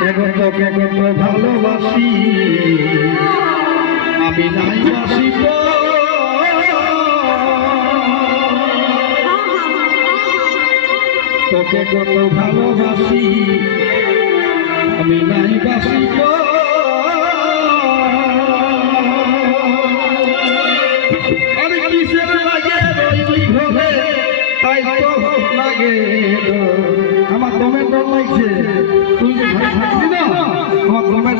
তোকে কত ভালোবাসি। আমি নাই বাসিব। তোকে কত ভালোবাসি। আমি নাই বাসিব। আরে কিসের লাগে রইলি ঘরে তাই তো লাগে। আমার দমে ডর লাগছে।